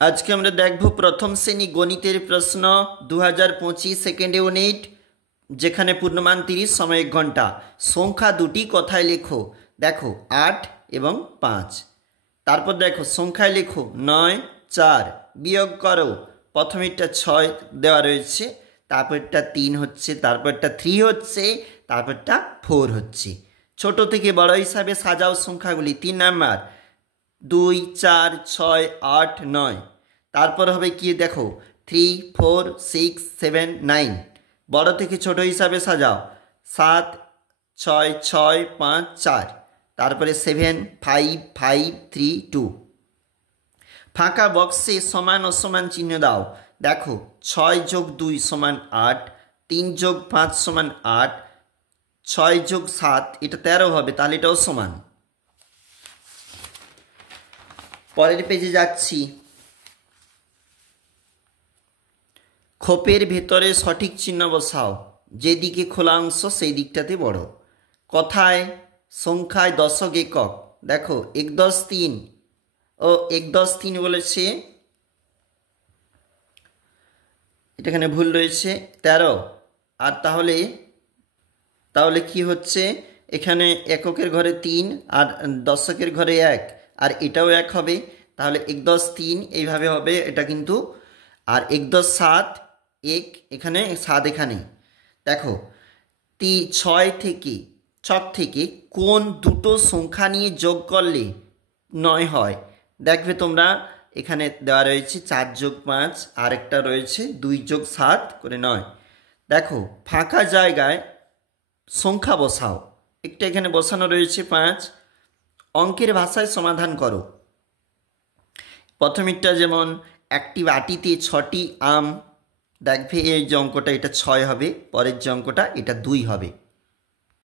आज के আমরা দেখব প্রথম শ্রেণী গণিতের প্রশ্ন 2025 সেকেন্ড ইউনিট যেখানে পূর্ণমান 30 সময় 1 ঘন্টা সংখ্যা দুটি কথায় লেখো। দেখো 8 এবং 5। তারপর দেখো সংখ্যায় লেখো 9 4 বিয়োগ করো। প্রথমেরটা 6 দেওয়া রয়েছে, তারপরটা 3 হচ্ছে, তারপরটা 3 হচ্ছে, তারপরটা 4 হচ্ছে। ছোট থেকে বড় হিসাবে সাজাও সংখ্যাগুলি। 3 নাম্বার 2 4 6 8 9। তারপর হবে কি দেখো 3 4 6 7 9। বড় থেকে ছোট হিসাবে সাজাও 7 6 6 5 4। তারপরে 7 5 5 3 2। ফাঁকা বক্সে সমান অসমান চিহ্ন দাও। দেখো 6 যোগ 2 সমান 8, 3 যোগ 5 সমান 8, 6 যোগ 7 এটা 13 হবে, তাহলে এটাও সমান। পরের পেজে যাচ্ছি। খোপের ভেতরে সঠিক চিহ্ন বসাও। যেদিকে খোলা অংশ সেই দিকটাতে বড়। কথায় সংখ্যায় দশক একক। দেখো 1 10 3 ও 1 10 3 বলেছে, এটা এখানে ভুল রয়েছে 13। আর তাহলে কি হচ্ছে, এখানে এককের ঘরে 3 আর দশকের ঘরে 1, আর এটাও 1 হবে, তাহলে 1 10 3 এইভাবে হবে এটা কিন্তু। আর 1 10 7 1 এখানে 7 এখানে। দেখো 6 থেকে কোন দুটো সংখ্যা নিয়ে যোগ করলে 9 হয়। দেখবে তোমরা এখানে দেওয়া রয়েছে 4 যোগ 5, আর একটা রয়েছে 2 যোগ 7 করে 9। দেখো ফাঁকা জায়গায় সংখ্যা বসাও। একটা এখানে বসানো রয়েছে 5। অঙ্কের ভাষায় সমাধান করো। প্রথমেরটা যেমন একটি বাটিতে 6টি আম। দেখবে এই যে অঙ্কটা এটা 6 হবে, পরের যে অঙ্কটা এটা 2 হবে।